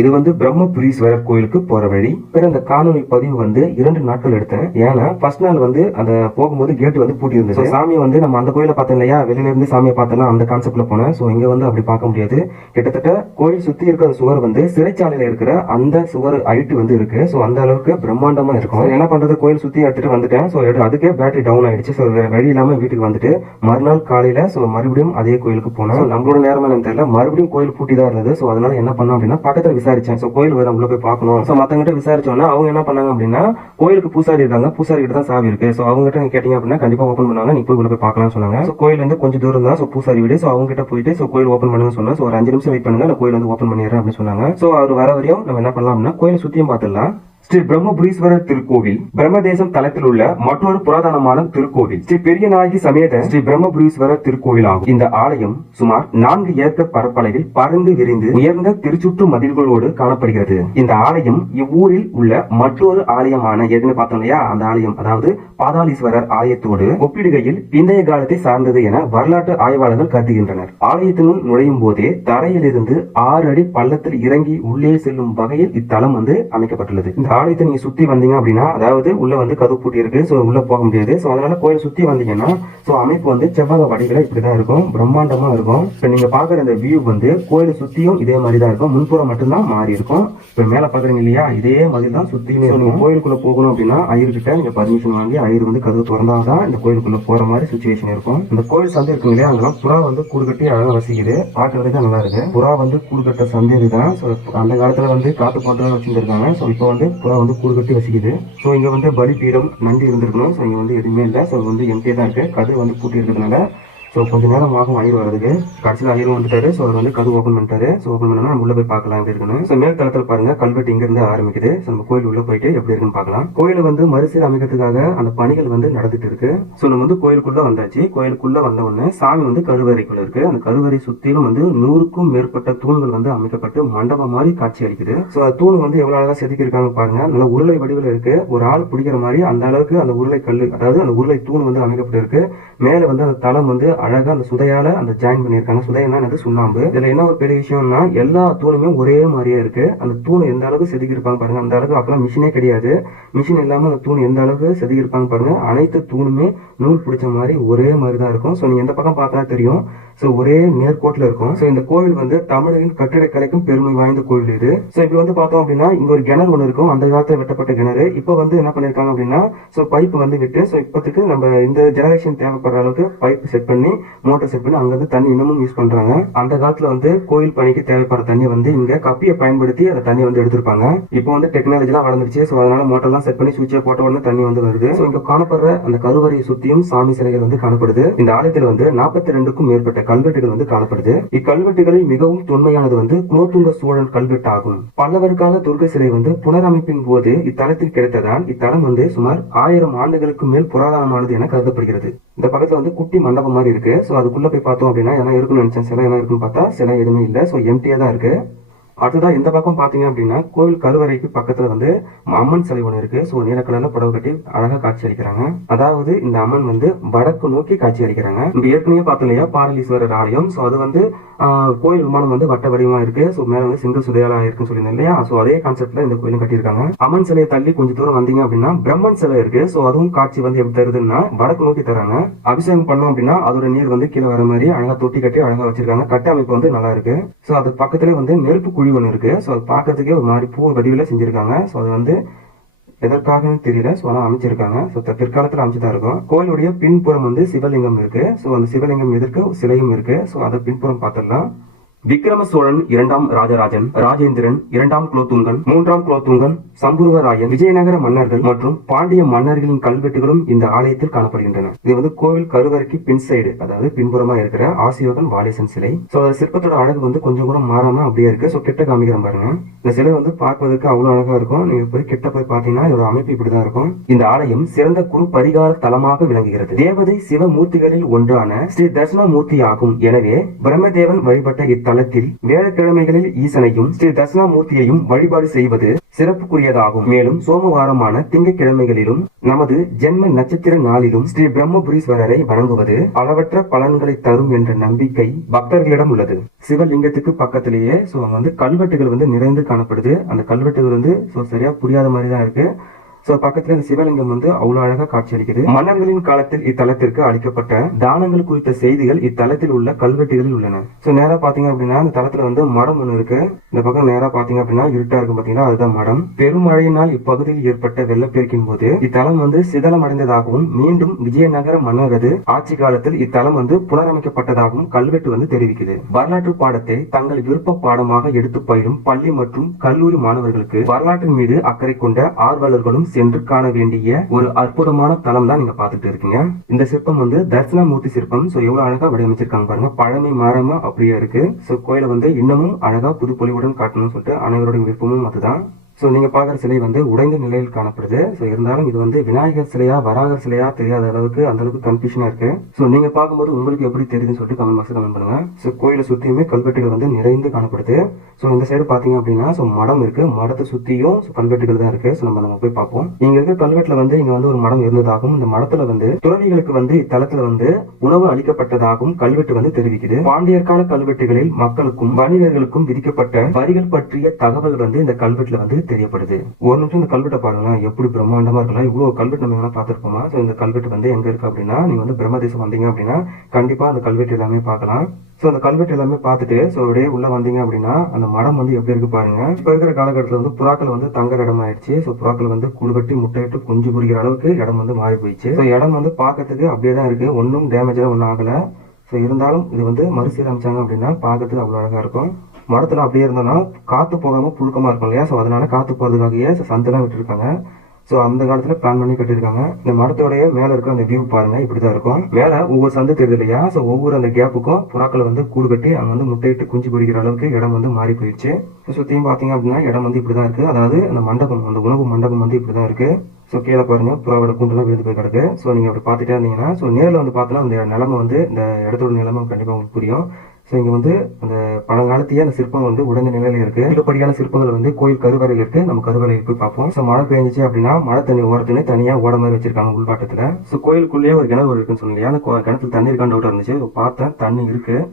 இது வந்து பிரம்மபுரீஸ்வரர் கோயிலுக்கு போற வழி. பிறகு இந்த காணொலி பதிவு வந்து இரண்டு நாட்கள் எடுத்தேன். ஏன்னா ஃபர்ஸ்ட் நாள் வந்து அந்த போகும்போது கேட் வந்து பூட்டி இருந்துச்சு சாமியை வந்து நம்ம அந்த கோயில பார்த்தோம் இல்லையா? வெளியில இருந்து சாமியை பார்த்தலாம் அந்த கான்செப்ட்ல போனேன். ஸோ இங்க வந்து அப்படி பார்க்க முடியாது. கிட்டத்தட்ட கோயில் சுத்தி இருக்கிற சுவர் வந்து சிறைச்சாலையில இருக்கிற அந்த சுவர் ஹைட் வந்து இருக்கு. ஸோ அந்த அளவுக்கு பிரம்மாண்டமா இருக்கும். என்ன பண்றது? கோயில் சுத்தி எடுத்துட்டு வந்துட்டேன். ஸோ அதுக்கே பேட்டரி டவுன் ஆயிடுச்சு. ஸோ வழி இல்லாம வீட்டுக்கு வந்துட்டு மறுநாள் காலையில ஸோ மறுபடியும் அதே கோயிலுக்கு போனேன். நம்மளோட நேரம் என்னன்னு தெரியல. மறுபடியும் கோயில் பூட்டி தான் இருந்தது. ஸோ அதனால என்ன பண்ணோம் அப்படின்னா பக்கத்துல விசாரிச்சேன். ஸோ கோயில் வேற உள்ள போய் பார்க்கணும். ஸோ மத்தவங்கிட்ட விசாரிச்சோன்னா அவங்க என்ன பண்ணாங்க அப்படின்னா கோயிலுக்கு பூசாரி இருக்காங்க. பூசாரி கிட்ட தான் சாவி இருக்கு. ஸோ அவங்க கிட்ட கேட்டீங்க அப்படின்னா கண்டிப்பாக ஓப்பன் பண்ணுவாங்க. நீ போய் உள்ள போய் பார்க்கலாம்னு சொன்னாங்க. ஸோ கோயில் வந்து கொஞ்சம் தூரம் தான். ஸோ பூசாரி வீடு. ஸோ அவங்க கிட்ட போயிட்டு ஸோ கோயில் ஓப்பன் பண்ணுங்க சொன்னா ஸோ ஒரு அஞ்சு நிமிஷம் வெயிட் பண்ணுங்க. நான் கோயில் வந்து ஓப்பன் பண்ணிடுறேன் அப்படின்னு சொன்னாங்க. ஸோ அவர் வர வரையும் நம்ம என்ன பண்ணலாம் அப்படின்னா கோயிலை சுற்றியும் பார்த்துடலாம். ஸ்ரீ பிரம்மபுரீஸ்வரர் திருக்கோவில் பிரம்மதேசம் தலத்தில் உள்ள மற்றொரு புராதனமான திருக்கோவில் ஸ்ரீ பெரியநாயகி சமேத ஸ்ரீ பிரம்மபுரீஸ்வரர் திருக்கோவில் ஆகும் இந்த ஆலயம் சுமார் நான்கு ஏக்கர் பரப்பளவில் பறந்து விரிந்து உயர்ந்த திருச்சுற்று மதில்களோடு காணப்படுகிறது. இந்த ஆலயம் இவ்வூரில் உள்ள மற்றொரு ஆலயமான ஏற்கனவே பார்த்தோம் இல்லையா? அந்த ஆலயம் அதாவது பாதாளீஸ்வரர் ஆலயத்தோடு ஒப்பிடுகையில் பிந்தைய காலத்தை சார்ந்தது என வரலாற்று ஆய்வாளர்கள் கருதுகின்றனர். ஆலயத்தினுள் நுழையும் போதே தரையிலிருந்து ஆறு அடி பள்ளத்தில் இறங்கி உள்ளே செல்லும் வகையில் இத்தலம் வந்து அமைக்கப்பட்டுள்ளது. இந்த ஆலயத்தை நீங்க சுத்தி வந்தீங்க அப்படின்னா அதாவது உள்ள வந்து கதவு பூட்டி இருக்கு சோ உள்ள போக முடியாது. சோ அதனால கோயில் சுத்தி வந்தீங்கன்னா சோ அமைப்பு வந்து செவ்வக வடிவில இப்படிதான் இருக்கும் பிரம்மாண்டமா இருக்கும். இப்ப நீங்க பாக்குற இந்த வியூ வந்து கோயிலை சுத்தியும் இதே மாதிரி தான் இருக்கும். முன்புறம் மட்டும்தான் மாறி இருக்கும். இப்ப மேல பாக்குறீங்க இல்லையா இதே மாதிரி தான் சுத்தியுமே இருக்கும் நீங்க கோயிலுக்குள்ள போகணும் அப்படின்னா ஐயர்கிட்ட நீங்க பர்மிஷன் வாங்கி ஐயர் வந்து கதவு திறந்தாதான் இந்த கோயிலுக்குள்ள போற மாதிரி சுச்சுவேஷன் இருக்கும். இந்த கோயில் சந்தை இருக்கு இல்லையா அங்கெல்லாம் புறா வந்து கூடு கட்டி அழகா வசிக்குது. பாக்குறதுக்கு நல்லா இருக்கு. புறா வந்து கூடு கட்ட சந்தை இதுதான் So, அந்த காலத்துல வந்து காட்டு பாட்டு வச்சிருந்திருக்காங்க. ஸோ இப்போ வந்து புறா வந்து கூடு கட்டி வசிக்குது. ஸோ இங்க வந்து பலிபீடம் நந்தி இருந்திருக்கணும். ஸோ இங்க வந்து எதுவுமே இல்லை. ஸோ வந்து எம்டியாக தான் இருக்கு. கதை வந்து பூட்டி இருக்கிறதுனால ஸோ கொஞ்சம் நேரம் ஆகும் ஐயர் வரதுக்கு கடைசியில் ஐயரும் வந்துட்டாரு. ஸோ அவர் வந்து கது ஓப்பன் பண்ணிட்டாரு. ஸோ ஓப்பன் பண்ணா நம்ம உள்ள போய் பார்க்கலாம் எப்படி இருக்குன்னு. ஸோ மேல் தளத்தில் பாருங்க கல்வெட்டு இங்கிருந்து ஆரம்பிக்குது. ஸோ நம்ம கோயில் உள்ள போயிட்டு எப்படி இருக்குன்னு பார்க்கலாம். கோயில் வந்து மறுசீர் அமைக்கிறதுக்காக அந்த பணிகள் வந்து நடந்துட்டு இருக்கு. ஸோ நம்ம வந்து கோயிலுக்குள்ள வந்தாச்சு. கோயிலுக்குள்ள வந்த உடனே சாமி வந்து கருவறைக்குள்ள இருக்கு. அந்த கருவறை சுத்திலும் வந்து நூறுக்கும் மேற்பட்ட தூண்கள் வந்து அமைக்கப்பட்டு மண்டபம் மாதிரி காட்சி அளிக்குது. ஸோ அந்த தூண் வந்து எவ்வளவு அழகா செதுக்கியிருக்காங்க பாருங்க. நல்ல உருளை வடிவில் இருக்கு. ஒரு ஆள் பிடிக்கிற மாதிரி அந்த அளவுக்கு அந்த உருளை கல் அதாவது அந்த உருளை தூண் வந்து அமைக்கப்பட்டு இருக்கு மேலே வந்து அந்த தளம் வந்து அழகா அந்த சுதையால அந்த ஜாயின் பண்ணியிருக்காங்க. சுதையன்னா என்னது சுண்ணாம்பு. இதுல என்ன ஒரு பெரிய விஷயம்னா எல்லா தூணுமே ஒரே மாதிரியே இருக்கு. அந்த தூண் எந்த அளவுக்கு செதுக்கி பாருங்கள் பாருங்க. அந்த அளவுக்கு அப்பெல்லாம் மிஷினே கிடையாது. மிஷின் இல்லாம அந்த தூண் எந்த அளவுக்கு செதுக்கி பாருங்கள் பாருங்க. அனைத்து தூணுமே நூல் பிடிச்ச மாதிரி ஒரே மாதிரி தான் இருக்கும். ஸோ நீ எந்த பக்கம் பார்த்தா தெரியும். ஸோ ஒரே நேர்கோட்டில் இருக்கும். ஸோ இந்த கோவில் வந்து தமிழரின் கட்டிடக்கலைக்கும் பெருமை வாய்ந்த கோவில் இது. ஸோ இப்படி வந்து பார்த்தோம் அப்படின்னா இங்கே ஒரு கிணறு ஒன்று இருக்கும். அந்த காலத்தில் வெட்டப்பட்ட கிணறு. இப்போ வந்து என்ன பண்ணியிருக்காங்க அப்படின்னா ஸோ பைப் வந்து விட்டு ஸோ இப்போத்துக்கு நம்ம இந்த ஜெனரேஷன் தேவைப்படுற அளவுக்கு பைப் செட் பண்ணி மோட்டர் செட் பண்ணி அங்கிருந்து தண்ணி இன்னமும் யூஸ் பண்ணுறாங்க அந்த காலத்தில் வந்து கோயில் பணிக்கு தேவைப்படுற தண்ணி வந்து இங்கே கப்பியை பயன்படுத்தி அந்த தண்ணி வந்து எடுத்திருப்பாங்க. இப்போ வந்து டெக்னாலஜிலாம் வளர்ந்துருச்சு ஸோ அதனால மோட்டர்லாம் செட் பண்ணி சுவிட்சை போட்ட உடனே தண்ணி வந்து வருது. ஸோ இங்கே காணப்படுற அந்த கருவறையை சுற்றியும் சாமி சிலைகள் வந்து காணப்படுது. இந்த ஆலயத்தில் வந்து நாற்பத்தி ரெண்டுக்கும் மேற்பட்ட கல்வெட்டுகள் வந்து காணப்படுது. இக்கல்வெட்டுகளில் மிகவும் தொன்மையானது வந்து குலோத்துங்க சோழன் கல்வெட்டு ஆகும். பல்லவர் கால துர்கை சிலை வந்து புனரமைப்பின் போது இத்தலத்தில் கிடைத்ததால் இத்தலம் வந்து சுமார் ஆயிரம் ஆண்டுகளுக்கு மேல் புராதனமானது என கருதப்படுகிறது. இந்த பக்கத்தில் வந்து குட்டி மண்டபம் மாதிரி இருக்குது ஸோ அதுக்குள்ள போய் பார்த்தோம் அப்படின்னா எதனா இருக்குன்னு நினைச்சேன். சிலை எதனா இருக்குன்னு பார்த்தா சிலை எதுவுமே இல்லை. ஸோ எம்டியாக தான் இருக்கு. அடுத்ததா இந்த பக்கம் பாத்தீங்க அப்படின்னா கோவில் கருவறைக்கு பக்கத்துல வந்து அம்மன் சிலை ஒன்று இருக்கு. ஸோ நீல கலர்ல புடவை கட்டி அழகா காட்சி அளிக்கிறாங்க. அதாவது இந்த அம்மன் வந்து வடக்கு நோக்கி காட்சி அளிக்கிறாங்க. நம்ம ஏற்கனவே பார்த்தோம் இல்லையா பாடலீஸ்வரர் ஆலயம். ஸோ அது வந்து கோயில் விமானம் வந்து வட்ட வடிவமா இருக்கு. ஸோ மேல வந்து சிங்க சுதையாலா இருக்குன்னு சொல்லியிருந்தேன் இல்லையா? ஸோ அதே கான்செப்ட்ல இந்த கோயிலும் கட்டியிருக்காங்க. அம்மன் சிலையை தள்ளி கொஞ்சம் தூரம் வந்தீங்க அப்படின்னா பிரம்மன் சிலை இருக்கு. ஸோ அதுவும் காட்சி வந்து எப்படி தருதுன்னா வடக்கு நோக்கி தராங்க. அபிஷேகம் பண்ணோம் அப்படின்னா அதோட நீர் வந்து கீழே வர மாதிரி அழகா தொட்டி கட்டி அழகா வச்சிருக்காங்க. கட்டமைப்பு வந்து நல்லா இருக்கு. ஸோ அது பக்கத்துல வந்து நெருப்பு குழி ஒன்று இருக்கு. ஸோ அது பார்க்கறதுக்கே ஒரு மாதிரி பூ வடிவில் செஞ்சிருக்காங்க. ஸோ அது வந்து எதற்காகன்னு தெரியல. ஸோ ஆனால் அமைச்சிருக்காங்க. ஸோ பிற்காலத்தில் அமைச்சுதான் இருக்கும். கோயிலுடைய பின்புறம் வந்து சிவலிங்கம் இருக்கு. ஸோ அந்த சிவலிங்கம் எதிர்க்க சிலையும் இருக்கு. ஸோ அதை பின்புறம் பார்த்துடலாம். விக்ரம சோழன் இரண்டாம் ராஜராஜன் ராஜேந்திரன் இரண்டாம் குலோத்துங்கன் மூன்றாம் குலோத்துங்கன் சம்புருவராயன் விஜயநகர மன்னர்கள் மற்றும் பாண்டிய மன்னர்களின் கல்வெட்டுகளும் இந்த ஆலயத்தில் காணப்படுகின்றன. இது வந்து கோவில் கருவறைக்கு பின் சைடு அதாவது பின்புறமா இருக்கிற ஆசியோகன் வாலேசன் சிலை. சோ அந்த சிற்பத்தோட அழகு வந்து கொஞ்சம் கூட மாறாம அப்படியே இருக்கு. சோ கிட்ட காமிக்கிற பாருங்க. இந்த சிலை வந்து பார்ப்பதற்கு அவ்வளவு அழகா இருக்கும். நீங்க போய் கிட்ட போய் பாத்தீங்கன்னா இதோட அமைப்பு இப்படிதான் இருக்கும். இந்த ஆலயம் சிறந்த குரு பரிகார தலமாக விளங்குகிறது. தேவதை சிவமூர்த்திகளில் ஒன்றான ஸ்ரீ தர்சனமூர்த்தி ஆகும் எனவே பிரம்மதேவன் வழிபட்ட இத்தலம் இத்தலத்தில் வியாழக்கிழமைகளில் ஈசனையும் ஸ்ரீ தட்சிணாமூர்த்தியையும் வழிபாடு செய்வது சிறப்புக்குரியதாகும். மேலும் சோமவாரமான திங்கட்கிழமைகளிலும் நமது ஜென்ம நட்சத்திர நாளிலும் ஸ்ரீ பிரம்மபுரீஸ்வரரை வணங்குவது அளவற்ற பலன்களை தரும் என்ற நம்பிக்கை பக்தர்களிடம் உள்ளது. சிவலிங்கத்துக்கு பக்கத்திலேயே சோ அங்க வந்து கல்வெட்டுகள் வந்து நிறைந்து காணப்படுது. அந்த கல்வெட்டுகள் வந்து சோ சரியா புரியாத மாதிரி தான் இருக்கு. சோ பக்கத்துல இந்த சிவலிங்கம் வந்து அவ்வளவு அழகா காட்சி அளிக்குது மன்னர்களின் காலத்தில் இத்தலத்திற்கு அளிக்கப்பட்ட தானங்கள் குறித்த செய்திகள் இத்தலத்தில் உள்ள கல்வெட்டுகளில் உள்ளன. சோ நேரா பாத்தீங்க அப்படின்னா இந்த தளத்துல வந்து மடம் ஒண்ணு இருக்கு. இந்த பக்கம் நேரா பாத்தீங்க அப்படின்னா இருட்டா இருக்கும் பாத்தீங்கன்னா அதுதான் மடம். பெருமழையினால் இப்பகுதியில் ஏற்பட்ட வெள்ளப்பெருக்கின் போது இத்தலம் வந்து சிதலம் அடைந்ததாகவும் மீண்டும் விஜயநகர மன்னரது ஆட்சி காலத்தில் இத்தலம் வந்து புனரமைக்கப்பட்டதாகவும் கல்வெட்டு வந்து தெரிவிக்குது. வரலாற்று பாடத்தை தங்கள் விருப்ப பாடமாக எடுத்து பயிலும் பள்ளி மற்றும் கல்லூரி மாணவர்களுக்கு வரலாற்றின் மீது அக்கறை கொண்ட ஆர்வலர்களும் சென்று காண வேண்டிய ஒரு அற்புதமான தலம் தான் நீங்க பாத்துட்டு இருக்கீங்க. இந்த சிற்பம் வந்து தட்சிணாமூர்த்தி சிற்பம். சோ எவ்வளவு அழகா வடிவமைச்சிருக்காங்க பாருங்க. பழமை மாறாம அப்படியே இருக்கு. சோ கோயிலை வந்து இன்னமும் அழகா புது பொலிவுடன் காட்டணும்னு சொல்லிட்டு அனைவருடைய விருப்பமும் அதுதான். ஸோ நீங்கள் பார்க்குற சிலை வந்து உடைந்த நிலையில் காணப்படுது. ஸோ இருந்தாலும் இது வந்து விநாயகர் சிலையா வராகர் சிலையா தெரியாத அளவுக்கு அந்த அளவுக்கு கன்ஃபியூஷனாக இருக்கு. ஸோ நீங்கள் பார்க்கும்போது உங்களுக்கு எப்படி தெரியுதுன்னு சொல்லிட்டு கமெண்ட் பாக்ஸ் கமெண்ட் பண்ணுங்க. ஸோ கோயிலை சுற்றியுமே கல்வெட்டுகள் வந்து நிறைந்து காணப்படுது. ஸோ இந்த சைடு பார்த்தீங்க அப்படின்னா ஸோ மடம் இருக்கு. மடத்தை சுற்றியும் கல்வெட்டுகள் தான் இருக்கு. ஸோ நம்ம நம்ம போய் பார்ப்போம். இங்க இருக்க கல்வெட்டில் வந்து இங்க வந்து ஒரு மடம் இருந்ததாகவும் இந்த மடத்துல வந்து துறவிகளுக்கு வந்து இத்தலத்துல வந்து உணவு அளிக்கப்பட்டதாகவும் கல்வெட்டு வந்து தெரிவிக்குது. பாண்டியர் கால கல்வெட்டுகளில் மக்களுக்கும் வணிகர்களுக்கும் விதிக்கப்பட்ட வரிகள் பற்றிய தகவல் வந்து இந்த கல்வெட்டுல வந்து தெரியப்படுது. ஒரு நிமிஷம் இந்த கல்வெட்டை பாருங்களேன். எப்படி பிரம்மாண்டமா இருக்கலாம் இவ்வளவு கல்வெட்டு நம்ம வேணா பார்த்திருப்போமா? ஸோ இந்த கல்வெட்டு வந்து எங்க இருக்கு அப்படின்னா நீங்க வந்து பிரம்மதேசம் வந்தீங்க அப்படின்னா கண்டிப்பா அந்த கல்வெட்டு எல்லாமே பார்க்கலாம். ஸோ அந்த கல்வெட்டு எல்லாமே பார்த்துட்டு ஸோ அப்படியே உள்ள வந்தீங்க அப்படின்னா அந்த மடம் வந்து எப்படி இருக்கு பாருங்க. இப்போ இருக்கிற காலகட்டத்தில் வந்து புறாக்கள் வந்து தங்குற இடம் ஆயிடுச்சு. ஸோ புறாக்கள் வந்து கூடு கட்டி முட்டையிட்டு குஞ்சு பொரிக்கிற அளவுக்கு இடம் வந்து மாறி போயிடுச்சு. ஸோ இடம் வந்து பார்க்கறதுக்கு அப்படியே தான் இருக்கு. ஒன்றும் டேமேஜாக ஒன்றும் ஆகல. ஸோ இருந்தாலும் இது வந்து மறுசீரமைச்சாங்க அப்படின்னா பார்க்கறதுக்கு அவ்வளோ அழகா இருக்கும். மரத்தில் அப்படியே இருந்தோம்னா காற்று போகாமல் புழுக்கமாக இருக்கும் இல்லையா? ஸோ அதனால் காற்று போகிறதுக்காகவே சந்தெல்லாம் விட்டுருக்காங்க. ஸோ அந்த காலத்தில் பிளான் பண்ணி கட்டியிருக்காங்க. இந்த மரத்தோடைய மேலே இருக்க அந்த வியூ பாருங்கள் இப்படி தான் இருக்கும். மேலே ஒவ்வொரு சந்து தெரியுது இல்லையா? ஸோ ஒவ்வொரு அந்த கேப்புக்கும் புறாக்களை வந்து கூடு கட்டி அங்கே வந்து முட்டையிட்டு குஞ்சு பொரிக்கிற அளவுக்கு இடம் வந்து மாறி போயிடுச்சு. ஸோ சுற்றியும் பார்த்தீங்க அப்படின்னா இடம் வந்து இப்படி தான் இருக்குது அதாவது அந்த மண்டபம் அந்த உணவு மண்டபம் வந்து இப்படி தான் இருக்குது ஸோ கீழே பாருங்கள் புறாவோட கூண்டுலாம் விழுந்து போய் கிடக்கு. ஸோ நீங்கள் அப்படி பார்த்துட்டே இருந்தீங்கன்னா ஸோ நேரில் வந்து பார்த்தோன்னா அந்த நிலமை வந்து இந்த இடத்தோட நிலமை கண்டிப்பாக உங்களுக்கு புரியும். ஸோ இங்கே வந்து அந்த பழங்காலத்தையே அந்த சிற்பம் வந்து உடைந்த நிலையில் இருக்குது அதிகப்படியான சிற்பங்கள் வந்து கோயில் கருவறையில் இருக்குது நம்ம கருவறையில் போய் பார்ப்போம். ஸோ மழை பெஞ்சிச்சு அப்படின்னா மழை தண்ணி ஓரத்துன்னு தனியாக ஓட மாதிரி வச்சிருக்காங்க உள்பாட்டத்தில். ஸோ கோயிலுக்குள்ளேயே ஒரு கிணறு இருக்குன்னு சொன்னீங்க. அந்த கோ- கிணத்துல தண்ணி இருக்கான்னு டவுட் இருந்துச்சு. பார்த்தேன். தண்ணி இருக்குது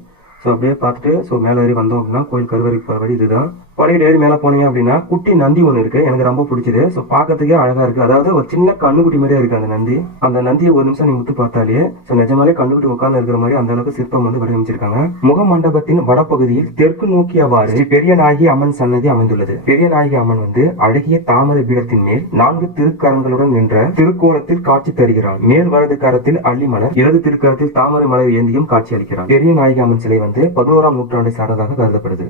ஸோ அப்படியே பார்த்துட்டு ஸோ மேலே ஏறி வந்தோம் அப்படின்னா கோயில் கருவறைக்கு போகிற வழி இதுதான். படியில் ஏறி மேலே போனீங்க அப்படின்னா குட்டி நந்தி ஒன்று இருக்கு. எனக்கு ரொம்ப பிடிச்சது. ஸோ பார்க்கறதுக்கே அழகா இருக்கு. அதாவது ஒரு சின்ன கண்ணுக்குட்டி மாதிரியே இருக்குது அந்த நந்தி. அந்த நந்தியை ஒரு நிமிஷம் நீ முத்து பார்த்தாலே ஸோ நிஜமாலே கண்ணுக்குட்டி உட்கார்ந்து இருக்கிற மாதிரி அந்த அளவுக்கு சிற்பம் வந்து வடிவமைச்சிருக்காங்க. முக மண்டபத்தின் வடபகுதியில் தெற்கு நோக்கியவாறு ஸ்ரீ பெரிய நாயகி அம்மன் சன்னதி அமைந்துள்ளது. பெரிய நாயகி அம்மன் வந்து அழகிய தாமரை பீடத்தின் மேல் நான்கு திருக்கரங்களுடன் நின்ற திருக்கோலத்தில் காட்சி தருகிறார் மேல் வலது கரத்தில் அள்ளி மலர் இடது திருக்கரத்தில் தாமரை மலர் ஏந்தியும் காட்சி அளிக்கிறார் பெரிய நாயகி அம்மன் சிலை வந்து பதினோராம் நூற்றாண்டை சார்ந்ததாக கருதப்படுது.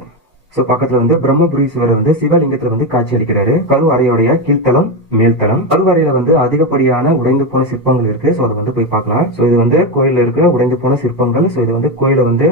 ஸோ பக்கத்தில் வந்து பிரம்மபுரீஸ்வரர் வந்து சிவலிங்கத்தில் வந்து காட்சி அளிக்கிறாரு. கருவறையுடைய கீழ்த்தளம் மேல்தளம். கருவறையில வந்து அதிகப்படியான உடைந்து போன சிற்பங்கள் இருக்கு. ஸோ அதை வந்து போய் பார்க்கலாம். ஸோ இது வந்து கோயிலில் இருக்கிற உடைந்து போன சிற்பங்கள். ஸோ இது வந்து கோயிலை வந்து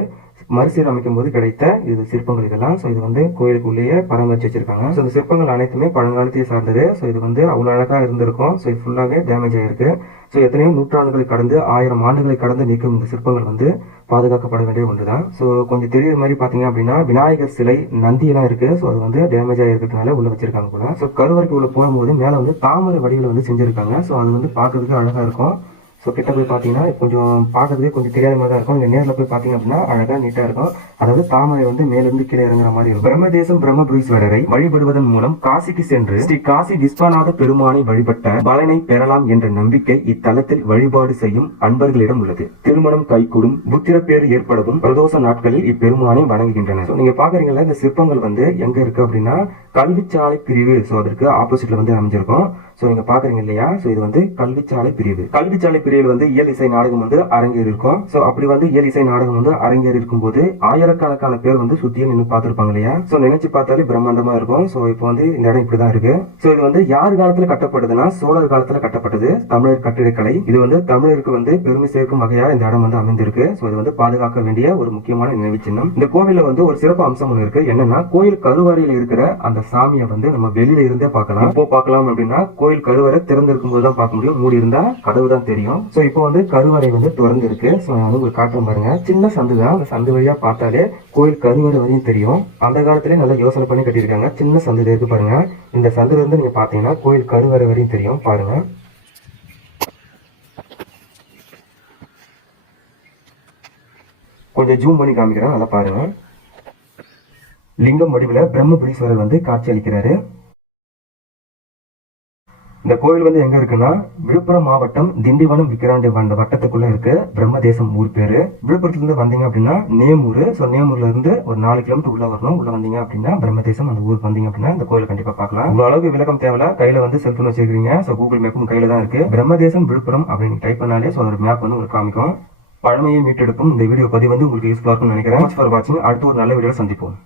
மறுசீரமைக்கும் போது கிடைத்த இது சிற்பங்கள் இதெல்லாம். ஸோ இது வந்து கோயிலுக்குள்ளேயே பராமரிச்சு வச்சிருக்காங்க. ஸோ இந்த சிற்பங்கள் அனைத்துமே பழங்காலத்தையே சார்ந்தது. ஸோ இது வந்து அவ்வளோ அழகாக இருந்திருக்கும். ஸோ இது ஃபுல்லாகவே டேமேஜ் ஆயிருக்கு. ஸோ எத்தனையோ நூற்றாண்டுகளை கடந்து ஆயிரம் ஆண்டுகளை கடந்து நிற்கும் இந்த சிற்பங்கள் வந்து பாதுகாக்கப்பட வேண்டிய ஒன்று தான் ஸோ கொஞ்சம் தெரியுற மாதிரி பார்த்தீங்க அப்படின்னா விநாயகர் சிலை நந்தியெல்லாம் இருக்குது ஸோ அது வந்து டேமேஜ் ஆகிருக்கிறதுனால உள்ளே வச்சிருக்காங்க போல. ஸோ கருவறைக்கு உள்ளே போகும்போது மேலே வந்து தாமரை வடிவில் வந்து செஞ்சுருக்காங்க. ஸோ அது வந்து பார்க்கறதுக்கு அழகாக இருக்கும். ஸோ கிட்ட போய் பார்த்தீங்கன்னா கொஞ்சம் பார்க்கறதுக்கே கொஞ்சம் தெரியாத மாதிரி தான் இருக்கும். நீங்கள் நேரில் போய் பார்த்தீங்க அப்படின்னா அழகா நீட்டாக இருக்கும். அதாவது தாமரை வந்து மேலிருந்து கீழே இறங்குற மாதிரி இருக்கும். பிரம்மதேசம் பிரம்மபுரீஸ்வரரை வழிபடுவதன் மூலம் காசிக்கு சென்று ஸ்ரீ காசி விஸ்வநாத பெருமானை வழிபட்ட பலனை பெறலாம் என்ற நம்பிக்கை இத்தலத்தில் வழிபாடு செய்யும் அன்பர்களிடம் உள்ளது. திருமணம் கைகூடும் புத்திரப்பேறு ஏற்படவும் பிரதோஷ நாட்களில் இப்பெருமானை வணங்குகின்றனர். நீங்க பாக்குறீங்களா இந்த சிற்பங்கள் வந்து எங்க இருக்கு அப்படின்னா கல்விச்சாலை பிரிவு. ஸோ அதற்கு ஆப்போசிட்ல வந்து அமைஞ்சிருக்கும். ஸோ நீங்கள் பார்க்குறீங்க இல்லையா? ஸோ இது வந்து கல்விச்சாலை பிரிவு. கல்விச்சாலை பிரிவில் வந்து இயல் இசை நாடகம் வந்து அரங்கேறி இருக்கும். ஸோ அப்படி வந்து இயல் இசை நாடகம் வந்து அரங்கேறி இருக்கும்போது ஆயிரக்கணக்கான பேர் வந்து சுத்தியும் நின்று பார்த்துருப்பாங்க இல்லையா? ஸோ நினைச்சு பார்த்தாலே பிரம்மாண்டமாக இருக்கும். ஸோ இப்போ வந்து இந்த இடம் இப்படி தான் இருக்கு. ஸோ இது வந்து யார் காலத்தில் கட்டப்பட்டதுன்னா சோழர் காலத்தில் கட்டப்பட்டது. தமிழர் கட்டிடக்கலை. இது வந்து தமிழருக்கு வந்து பெருமை சேர்க்கும் வகையாக இந்த இடம் வந்து அமைந்திருக்கு. ஸோ இது வந்து பாதுகாக்க வேண்டிய ஒரு முக்கியமான நினைவு சின்னம். இந்த கோவிலில் வந்து ஒரு சிறப்பு அம்சம் ஒன்று இருக்கு. என்னன்னா கோயில் கருவறையில் இருக்கிற அந்த சாமியை வந்து நம்ம வெளியில இருந்தே பார்க்கலாம். இப்போ பார்க்கலாம் அப்படின்னா கோயில் கருவறை திறந்து இருக்கும்போது தான் பார்க்க முடியும். மூடி இருந்தா கதவு தான் தெரியும். ஸோ இப்போ வந்து கருவறை வந்து திறந்து இருக்கு ஸோ நான் வந்து உங்களுக்கு காட்டுறேன் பாருங்க. சின்ன சந்து தான் அந்த சந்து வழியா பார்த்தாலே கோயில் கருவறை வரையும் தெரியும். அந்த காலத்திலே நல்லா யோசனை பண்ணி கட்டியிருக்காங்க. சின்ன சந்து இருக்கு பாருங்க. இந்த சந்துல இருந்து நீங்க பாத்தீங்கன்னா கோயில் கருவறை வரையும் தெரியும். பாருங்க. கொஞ்சம் ஜூம் பண்ணி காமிக்கிறேன். நல்லா பாருங்க. லிங்கம் வடிவில் பிரம்மபுரீஸ்வரர் வந்து காட்சி அளிக்கிறாரு. இந்த கோயில் வந்து எங்க இருக்குன்னா விழுப்புரம் மாவட்டம் திண்டிவனம் விக்கிராண்டி அந்த வட்டத்துக்குள்ள இருக்கு. பிரம்மதேசம் ஊர் பேரு. விழுப்புரத்துல இருந்து வந்தீங்க அப்படின்னா நேமூர். ஸோ நேமூர்ல இருந்து ஒரு நாலு கிலோமீட்டர் உள்ள வரணும். உள்ள வந்தீங்க அப்படின்னா பிரம்மதேசம் அந்த ஊருக்கு வந்தீங்க அப்படின்னா இந்த கோயில் கண்டிப்பா பார்க்கலாம். உங்க அளவுக்கு விளக்கம் தேவையில்ல கையில வந்து செல்போன் வச்சிருக்கீங்க ஸோ கூகுள் மேப்பும் கையில தான் இருக்கு. பிரம்மதேசம் விழுப்புரம் அப்படின்னு டைப் பண்ணாலே ஸோ ஒரு மேப் வந்து உங்களுக்கு காமிக்கும். பழமையை மீட்டெடுக்கும் இந்த வீடியோ பதிவு வந்து உங்களுக்கு யூஸ்ஃபுல்லாக இருக்கும்னு நினைக்கிறேன். ஃபார் வாட்சிங் ஒரு நல்ல வீடியோ சந்திப்போம்.